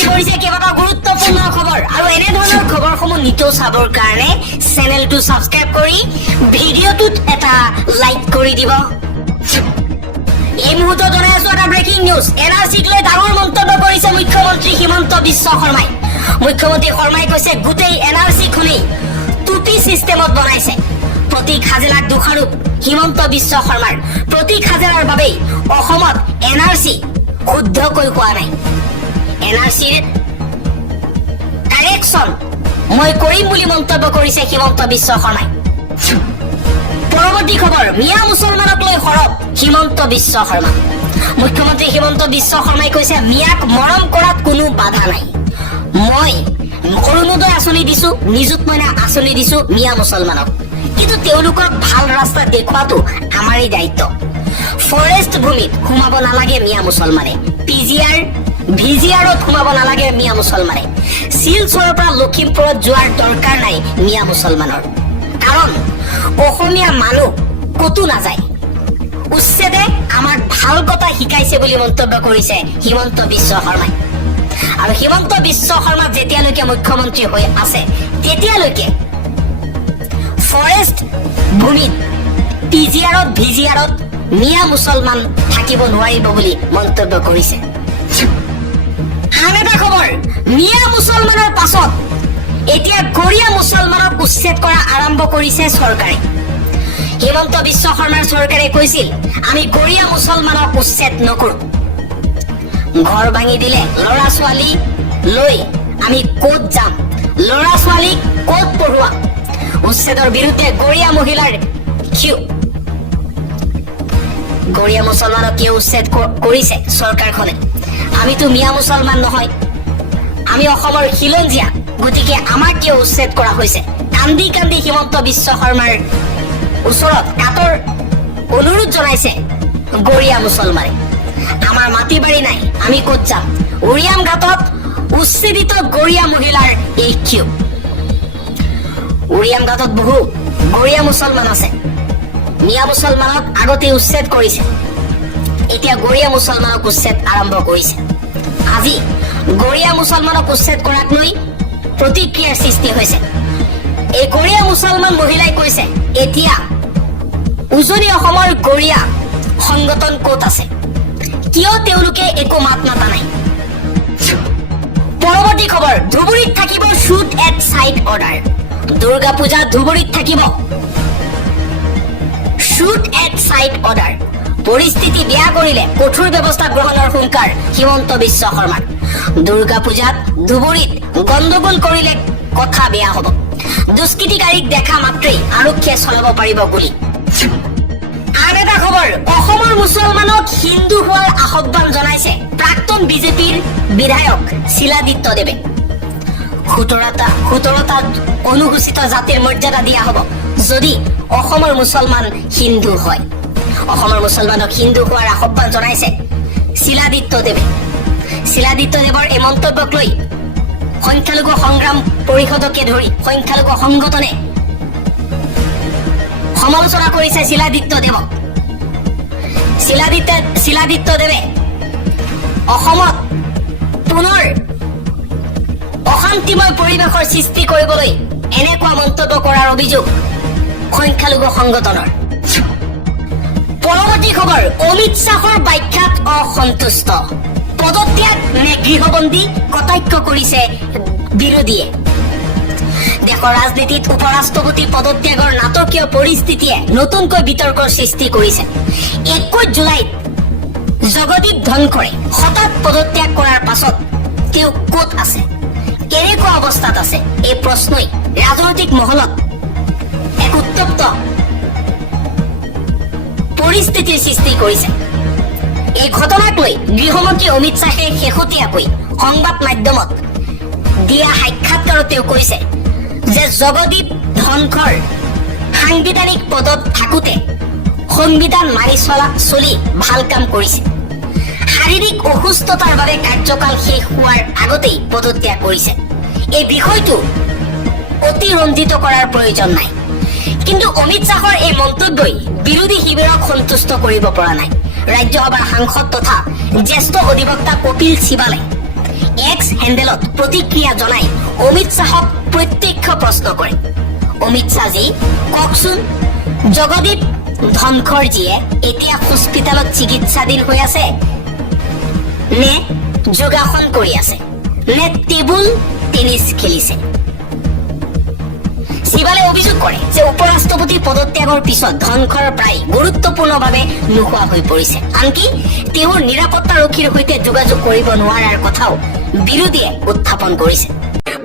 আহি পৰিছে কেইবাটাও গুৰুত্বপূৰ্ণ খবৰ আৰু এনে ধৰণৰ খবৰসমূহ নিতৌ চাবৰ কাৰণে চেনেলটো সাবস্ক্ৰাইব কৰি ভিডিঅ'টোত এটা লাইক কৰি দিব। এই মুহূৰ্তত জনাই আছো এটা ব্ৰেকিং নিউজ। এনআৰচিক লৈ ডাঙৰ মন্তব্য কৰিছে মুখ্যমন্ত্ৰী হিমন্ত বিশ্ব শৰ্মাই। মুখ্যমন্ত্ৰী শৰ্মাই কৈছে গোটেই এনআৰচিখনেই টুপি চিষ্টেমত বনাইছে। প্ৰতীক হাজেলাক দোষাৰোপ হিমন্ত বিশ্ব শৰ্মাৰ। প্ৰতীক হাজেলাৰ বাবেই অসমত এনআৰচি শুদ্ধকৈ হোৱা নাই। এনআৰচিৰ কাৰেকশ্যন মই কৰিম বুলি মন্তব্য কৰিছে হিমন্ত বিশ্ব শৰ্মাই। পৰৱৰ্তী খবৰ, মিয়া মুছলমানক লৈ সৰব হিমন্ত বিশ্ব শৰ্মা। মুখ্যমন্ত্ৰী হিমন্ত বিশ্ব শৰ্মাই কৈছে মিয়াক মৰম কৰাত কোনো বাধা নাই। মই অৰুণোদয় আঁচনি দিছো, নিযুত মইনা আঁচনি দিছো মিয়া মুছলমানক, কিন্তু তেওঁলোকক ভাল ৰাস্তা দেখুৱাটো আমাৰেই দায়িত্ব। ফৰেষ্ট ভূমিত সোমাব নালাগে মিয়া মুছলমানে, ভিজিআৰত সোমাব নালাগে মিয়া মুছলমানে, শিলচৰৰ পৰা লখিমপুৰত যোৱাৰ দৰকাৰ নাই মিয়া মুছলমানৰ, কাৰণ অসমীয়া মানুহ কতো নাযায়। উচ্ছেদে আমাক ভাল কথা শিকাইছে বুলি মন্তব্য কৰিছে হিমন্ত বিশ্ব শৰ্মাই। আৰু হিমন্ত বিশ্ব শৰ্মা যেতিয়ালৈকে মুখ্যমন্ত্ৰী হৈ আছে তেতিয়ালৈকে ফৰেষ্ট ভূমিত ভিজিআৰত মিয়া মুছলমান থাকিব নোৱাৰিব বুলি মন্তব্য কৰিছে। আন এটা খবৰ, মিয়া মুছলমানৰ পাছত এতিয়া গৰীয়া মুছলমানক উচ্ছেদ কৰা আৰম্ভ কৰিছে চৰকাৰে। হিমন্ত বিশ্ব শৰ্মাৰ চৰকাৰে কৈছিল আমি গৰীয়া মুছলমানক উচ্ছেদ নকৰো। ঘৰ ভাঙি দিলে ল'ৰা ছোৱালী লৈ আমি ক'ত যাম, ল'ৰা ছোৱালীক ক'ত পঢ়োৱাম। উচ্ছেদৰ বিৰুদ্ধে গৰীয়া মহিলাৰ গৰীয়া মুছলমানক কিয় উচ্ছেদ কৰিছে চৰকাৰখনে? আমিতো মিয়া মুছলমান নহয়, আমি অসমৰ খিলঞ্জীয়া, গতিকে আমাক কিয় উচ্ছেদ কৰা হৈছে? কান্দি কান্দি হিমন্ত বিশ্ব শৰ্মাৰ ওচৰত কাতৰ অনুৰোধ জনাইছে গৰীয়া মুছলমানে। আমাৰ মাটি বাৰী নাই, আমি ক'ত যাম? উৰিয়াম ঘাটত উচ্ছেদিত গৰীয়া মহিলাৰ এই কিয়? উৰিয়াম ঘাটত বহু গৰীয়া মুছলমান আছে। মিয়া মুছলমানক আগতে উচ্ছেদ কৰিছে, এতিয়া গৰীয়া মুছলমানক উচ্ছেদ আৰম্ভ কৰিছে। আজি গৰীয়া মুছলমানক উচ্ছেদ কৰাক লৈ প্ৰতিক্ৰিয়াৰ সৃষ্টি হৈছে। এই গৰীয়া মুছলমান মহিলাই কৈছে এতিয়া উজনি অসমৰ গৰীয়া সংগঠন ক'ত আছে, কিয় তেওঁলোকে একো মাত মাতা নাই? পৰৱৰ্তী খবৰ, ধুবুৰীত থাকিব shoot at sight order. Durga Puja ধুবুৰীত থাকিব শ্বুট এট চাইট অৰ্ডাৰ। পৰিস্থিতি বেয়া কৰিলে কঠোৰ ব্যৱস্থা গ্ৰহণৰ হুংকাৰ হিমন্ত বিশ্ব শৰ্মাৰ। দুৰ্গা পূজাত ধুবুৰীত গণ্ডগোল কৰিলে কথা বেয়া হ'ব। দুষ্কৃতিকাৰীক দেখা মাত্ৰেই আৰক্ষীয়ে চলাব পাৰিব গুলী। আন এটা খবৰ, অসমৰ মুছলমানক হিন্দু হোৱাৰ আহ্বান জনাইছে প্ৰাক্তন বিজেপিৰ বিধায়ক শিলাদিত্যদেৱে। 17টা অনুসূচিত জাতিৰ মৰ্যাদা দিয়া হ'ব যদি অসমৰ মুছলমান হিন্দু হয়। অসমৰ মুছলমানক হিন্দু হোৱাৰ আহ্বান জনাইছে শিলাদিত্যদেৱে। শিলাদিত্যদেৱৰ এই মন্তব্যক লৈ সংখ্যালঘু সংগ্ৰাম পৰিষদকে ধৰি সংখ্যালঘু সংগঠনে সমালোচনা কৰিছে শিলাদিত্যদেৱক। শিলাদিত্যদেৱে অসমত পুনৰ অশান্তিময় পৰিৱেশৰ সৃষ্টি কৰিবলৈ এনেকুৱা মন্তব্য কৰাৰ অভিযোগ সংখ্যালঘু সংগঠনৰ। পৰৱৰ্তী খবৰ, অমিত শ্বাহৰ ব্যাখ্যাত অসন্তুষ্ট। পদত্যাগ নে গৃহবন্দী কটাক্ষ কৰিছে বিৰোধীয়ে। দেশৰ ৰাজনীতিত উপৰাষ্ট্ৰপতি পদত্যাগৰ নাটকীয় পৰিস্থিতিয়ে নতুনকৈ বিতৰ্কৰ সৃষ্টি কৰিছে। 21 জুলাইত জগদীপ ধনখৰে হঠাৎ পদত্যাগ কৰাৰ পাছত তেওঁ ক'ত আছে, কেনেকুৱা অৱস্থাত আছে, এই প্ৰশ্নই ৰাজনৈতিক মহলত এক উত্তপ্ত পৰিস্থিতিৰ সৃষ্টি কৰিছে। এই ঘটনাক লৈ গৃহমন্ত্ৰী অমিত শ্বাহে শেহতীয়াকৈ সংবাদ মাধ্যমত দিয়া সাক্ষাৎকাৰত তেওঁ কৈছে যে জগদীপ ধনখৰ সাংবিধানিক পদত থাকোঁতে সংবিধান মানি চলি ভাল কাম কৰিছে। শাৰীৰিক অসুস্থতাৰ বাবে কাৰ্যকাল শেষ হোৱাৰ আগতেই পদত্যাগ কৰিছে। এই বিষয়টো অতিৰঞ্জিত কৰাৰ প্ৰয়োজন নাই। কিন্তু অমিত শ্বাহৰ এই মন্তব্যই বিৰোধী শিবিৰক সন্তুষ্ট কৰিব পৰা নাই। ৰাজ্যসভাৰ সাংসদ তথা জ্যেষ্ঠ অধিবক্তা কপিল চিবালে এক্স হেণ্ডেলত প্ৰতিক্ৰিয়া জনাই অমিত শ্বাহক প্ৰত্যক্ষ প্ৰশ্ন কৰে। অমিত শ্বাহজী কওকচোন, জগদীপ ধনখড়জীয়ে এতিয়া হস্পিটেলত চিকিৎসাধীন হৈ আছে নে যোগাসন কৰি আছে নে টেবুল টেনিছ খেলিছে? শিৱালে অভিযোগ কৰে যে উপৰাষ্ট্ৰপতি পদত্যাগৰ পিছত ধনখড় প্ৰায় গুৰুত্বপূৰ্ণভাৱে নোহোৱা হৈ পৰিছে। আনকি তেওঁৰ নিৰাপত্তাৰক্ষীৰ সৈতে যোগাযোগ কৰিব নোৱাৰাৰ কথাও বিৰোধীয়ে উত্থাপন কৰিছে।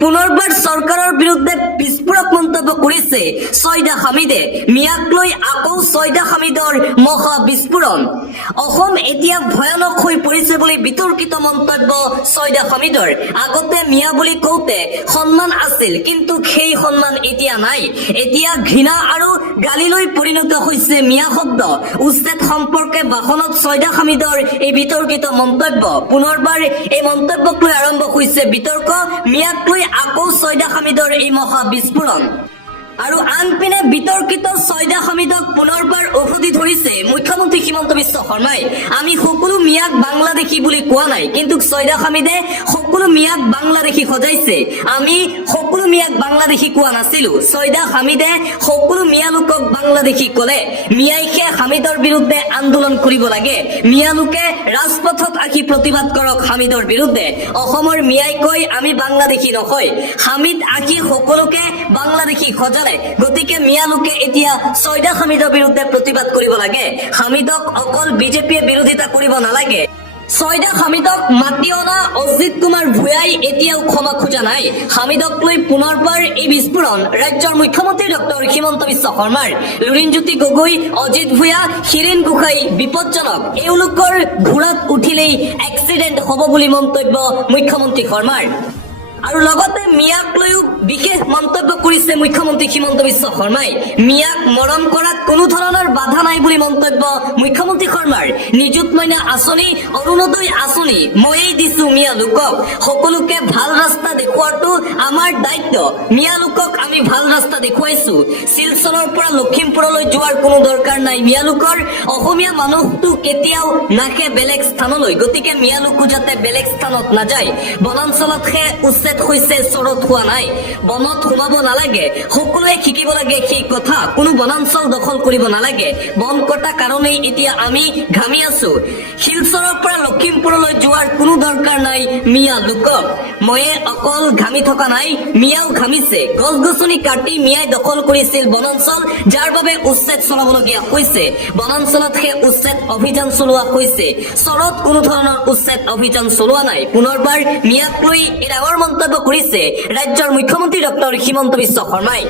পুনৰবাৰ চৰকাৰৰ বিৰুদ্ধে বিস্ফোৰক মন্তব্য কৰিছে ছয়দা হামিদে। মিয়াক লৈ আকৌ ছয়দা হামিদৰ মহা বিস্ফোৰণ। অসম এতিয়া ভয়ানক হৈ পৰিছে বুলি বিতৰ্কিত মন্তব্য ছয়দা হামিদৰ। আগতে মিয়া বুলি কওঁতে সন্মান আছিল, কিন্তু সেই সন্মান এতিয়া নাই। এতিয়া ঘৃণা আৰু গালিলৈ পৰিণত হৈছে মিয়া শব্দ। উচ্ছেদ সম্পৰ্কে ভাষণত ছয়দা হামিদৰ এই বিতৰ্কিত মন্তব্য। পুনৰবাৰ এই মন্তব্যক লৈ আৰম্ভ হৈছে বিতৰ্ক। মিয়াক লৈ আকৌ ছয়দা হামিদৰ এই মহা বিস্ফোৰণ। আৰু আনপিনে বিতৰ্কিত ছয়দা হামিদক পুনৰবাৰ উভতি ধৰিছে মুখ্যমন্ত্ৰী হিমন্ত বিশ্ব শৰ্মাই। আমি সকলো মিয়াক বাংলাদেশী বুলি কোৱা নাই, কিন্তু ছয়দা হামিদে সকলো মিয়াক বাংলাদেশী সজাইছে। আমি সকলো মিয়াক বাংলাদেশী কোৱা নাছিলো। ছয়দা হামিদে সকলো মিয়া লোকক বাংলাদেশী কলে। মিয়াইকে হামিদৰ বিৰুদ্ধে আন্দোলন কৰিব লাগে। মিয়া লোকে ৰাজপথত আহি প্ৰতিবাদ কৰক হামিদৰ বিৰুদ্ধে। অসমৰ মিয়াই কয় আমি বাংলাদেশী নহয়, হামিদ আহি সকলোকে বাংলাদেশী সজালে। গতিকে মিয়া লোকে এতিয়া ছয়দা হামিদৰ বিৰুদ্ধে প্ৰতিবাদ কৰিব লাগে। হামিদক অকল বিজেপিয়ে বিৰোধিতা কৰিব নালাগে। ছয়দা হামিদক মাতি অনা অজিত কুমাৰ ভূঞাই এতিয়াও ক্ষমা খোজা নাই। হামিদক লৈ পুনৰবাৰ এই বিস্ফোৰণ ৰাজ্যৰ মুখ্যমন্ত্ৰী ডক্টৰ হিমন্ত বিশ্ব শৰ্মাৰ। লুৰিণজ্যোতি গগৈ, অজিত ভূঞা, শিৰিন গোহাঁই বিপদজনক। এওঁলোকৰ ঘোঁৰাত উঠিলেই এক্সিডেণ্ট হ'ব বুলি মন্তব্য মুখ্যমন্ত্ৰী শৰ্মাৰ। আৰু লগতে মিয়াক লৈও বিশেষ মন্তব্য কৰিছে মুখ্যমন্ত্ৰী হিমন্ত বিশ্ব শৰ্মাই। মিয়াক মৰম কৰাত কোনো ধৰণৰ বাধা নাই বুলি মন্তব্য মুখ্যমন্ত্ৰী শৰ্মাৰ। নিযুত মইনা আঁচনি, অৰুণোদয় আঁচনি ময়েই দিছো মিয়া লোকক। সকলোকে ভাল ৰাস্তা দেখুওৱাটো আমাৰ দায়িত্ব। মিয়া লোকক আমি ভাল ৰাস্তা দেখুৱাইছো। শিলচৰৰ পৰা লখিমপুৰলৈ যোৱাৰ কোনো দৰকাৰ নাই মিয়া লোকৰ। অসমীয়া মানুহটো কেতিয়াও নাহে বেলেগ স্থানলৈ, গতিকে মিয়া লোকো যাতে বেলেগ স্থানত নাযায়। বনাঞ্চলতহে উচ্ছেদ হৈছে, চৰত হোৱা নাই। বনত সোমাব নালাগে, সকলোৱে শিকিব লাগে সেই কথা। কোনো বনাঞ্চল দখল কৰিব নালাগে। বন কটা কাৰণেই এতিয়া আমি ঘামি আছো। শিলচৰৰ পৰা লখিমপুৰলৈ যোৱাৰ কোনো দৰকাৰ নাই মিয়া লোকক। ময়ে অকল ঘামি থকা নাই, মিয়াও ঘামিছে। গছ গছনি কাটি মিয়াই দখল কৰিছিল বনাঞ্চল, যাৰ বাবে উচ্ছেদ চলাবলগীয়া হৈছে। বনাঞ্চলতহে উচ্ছেদ অভিযান চলোৱা হৈছে। চৰত কোনো ধৰণৰ উচ্ছেদ অভিযান চলোৱা নাই। পুনৰবাৰ মিয়াক লৈ এই ডাঙৰ মন্তব্য কৰিছে ৰাজ্যৰ মুখ্যমন্ত্ৰী ডক্টৰ হিমন্ত বিশ্ব শৰ্মাই।